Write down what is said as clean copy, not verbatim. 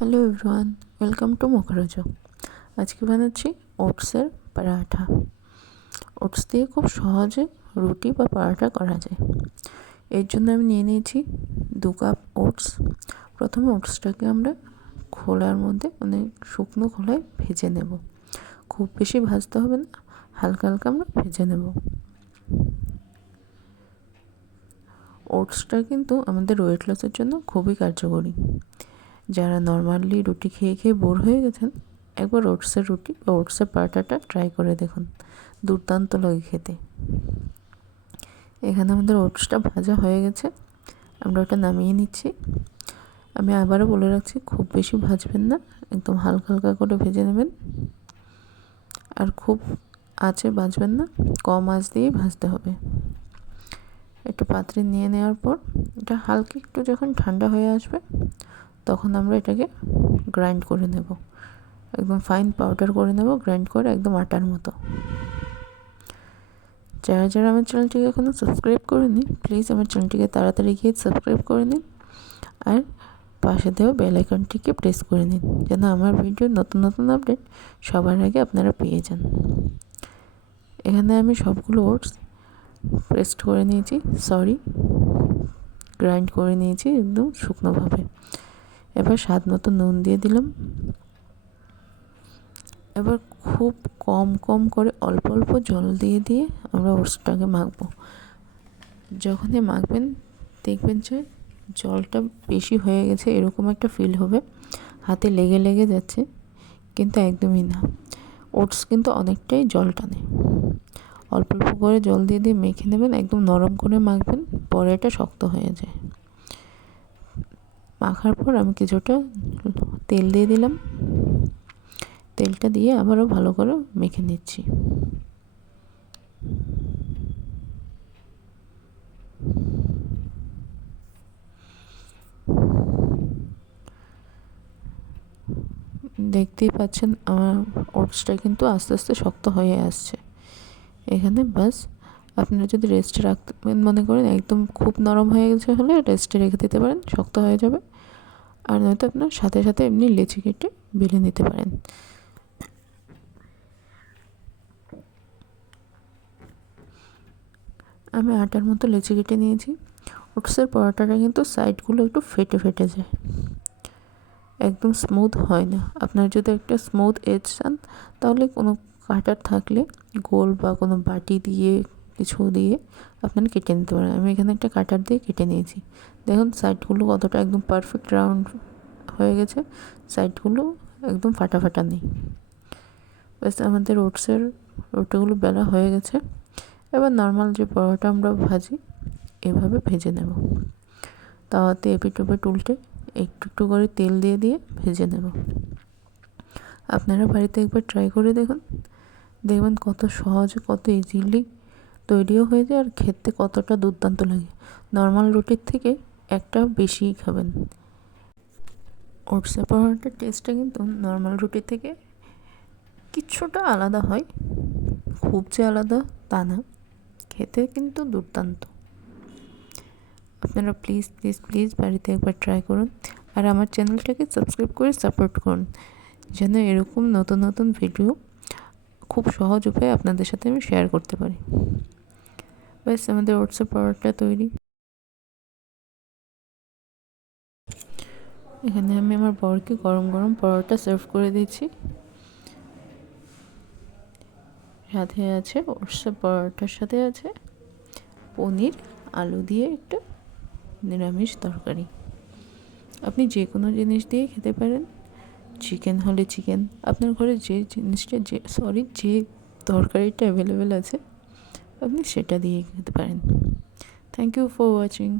Hello everyone, welcome to মুখরোচক। আজকে বানাচ্ছি ওটসের পরাঠা। ওটস দিয়ে খুব সহজে রুটি বা পরাঠা করা যায়। এর জন্য আমি নিয়ে নিয়েছি 2 কাপ ওটস। প্রথমে ওটসটাকে আমরা খোলার মধ্যে শুকনো খোলায় ভেজে নেব। খুব বেশি ভাজতে হবে না, হালকা হালকা আমরা ভেজে নেব। ওটসটা কিন্তু আমাদের ওয়েট লসের জন্য খুবই কার্যকরী। যারা নর্মালি রুটি খেয়ে খেয়ে বোর হয়ে গেছেন, একবার ওটসের রুটি বা ওটসের পরাঠাটা ট্রাই করে দেখুন, দুর্দান্ত লাগে খেতে। এখানে আমাদের ওটসটা ভাজা হয়ে গেছে, আমরা ওটা নামিয়ে নিচ্ছি। আমি আবারও বলে রাখছি, খুব বেশি ভাজবেন না, একদম হালকা হালকা করে ভেজে নেবেন। আর খুব আঁচে ভাজবেন না, কম আঁচ দিয়েই ভাজতে হবে। একটু পাত্রে নিয়ে নেওয়ার পর এটা হালকা একটু যখন ঠান্ডা হয়ে আসবে, তখন আমরা এটাকে গ্রাইন্ড করে নেব, একদম ফাইন পাউডার করে নেব, গ্রাইন্ড করে একদম আটার মতো। যারা যারা আমার চ্যানেলটিকে এখনও সাবস্ক্রাইব করেনি, প্লিজ আমার চ্যানেলটিকে তাড়াতাড়ি গিয়ে সাবস্ক্রাইব করে নিন, আর পাশে দেওয়া বেল আইকনটিকে প্রেস করে নিন, যেন আমার ভিডিওর নতুন নতুন আপডেট সবার আগে আপনারা পেয়ে যান। এখানে আমি সবগুলো ওটস পেস্ট করে নিয়েছি, গ্রাইন্ড করে নিয়েছি একদম শুকনোভাবে। এবার স্বাদ মতো নুন দিয়ে দিলাম। এবার খুব কম কম করে অল্প অল্প জল দিয়ে দিয়ে আমরা ওটসটাকে মাখবো। যখনই মাখবেন দেখবেন যে জলটা বেশি হয়ে গেছে, এরকম একটা ফিল হবে, হাতে লেগে লেগে যাচ্ছে, কিন্তু একদমই না। ওটস কিন্তু অনেকটাই জল টানে। অল্প অল্প করে জল দিয়ে দিয়ে মেখে নেবেন, একদম নরম করে মাখবেন, পরে এটা শক্ত হয়ে যায়। মাখার পর আমি কিছুটা তেল দিয়ে দিলাম, তেলটা দিয়ে আবারও ভালো করে মেখে নিচ্ছি। দেখতেই পাচ্ছেন আমার ওটসটা কিন্তু আস্তে আস্তে শক্ত হয়ে আসছে। এখানে বাস আপনারা যদি রেস্টে রাখবেন মনে করেন, একদম খুব নরম হয়ে গেছে হলে রেস্টে রেখে দিতে পারেন, শক্ত হয়ে যাবে। আর নয়তো আপনার সাথে সাথে এমনি লেচি কেটে বেলে নিতে পারেন। আমি আটার মতো লেচি কেটে নিয়েছি। ওটসের পরোটাটা কিন্তু সাইডগুলো একটু ফেটে ফেটে যায়, একদম স্মুথ হয় না। আপনার যদি একটা স্মুথ এজ চান, তাহলে কোনো কাটার থাকলে গোল বা কোনো বাটি দিয়ে কিছু দিয়ে আপনারা কেটে নিতে পারেন। আমি এখানে একটা কাটার দিয়ে কেটে নিয়েছি। দেখুন সাইডগুলো কতটা একদম পারফেক্ট রাউন্ড হয়ে গেছে, সাইডগুলো একদম ফাটা ফাটা নেই। ব্যাস আমাদের ওটসের রুটিগুলো বেলা হয়ে গেছে। এবার নর্মাল যে পরোটা আমরা ভাজি, এভাবে ভেজে নেব। তাওয়াতে এপিট ওপিট উল্টে একটু একটু করে তেল দিয়ে দিয়ে ভেজে নেব। আপনারা বাড়িতে একবার ট্রাই করে দেখুন, দেখবেন কত সহজে, কত ইজিলি তৈরিও হয়ে যায়, আর খেতে কতটা দুর্দান্ত লাগে। নর্মাল রুটির থেকে একটা বেশিই খাবেন। ওটসের পরোটার টেস্টটা কিন্তু নর্মাল রুটির থেকে কিছুটা আলাদা হয়, খুব যে আলাদা তা না, খেতে কিন্তু দুর্দান্ত। আপনারা প্লিজ প্লিজ প্লিজ বাড়িতে একবার ট্রাই করুন, আর আমার চ্যানেলটাকে সাবস্ক্রাইব করে সাপোর্ট করুন, যেন এরকম নতুন নতুন ভিডিও খুব সহজ উপায়ে আপনাদের সাথে আমি শেয়ার করতে পারি। ব্যাস আমাদের ওটসের পরোটা তৈরি। এখানে আমি আমার বরকে গরম গরম পরোটা সার্ভ করে দিয়েছি। সাথে আছে ওটসের পরোটার সাথে আছে পনির আলু দিয়ে একটা নিরামিষ তরকারি। আপনি যে কোনো জিনিস দিয়ে খেতে পারেন, চিকেন হলে চিকেন, আপনার ঘরে যে জিনিসটা যে তরকারিটা অ্যাভেলেবেল আছে, আপনি সেটা দিয়ে খেতে পারেন। Thank you for watching.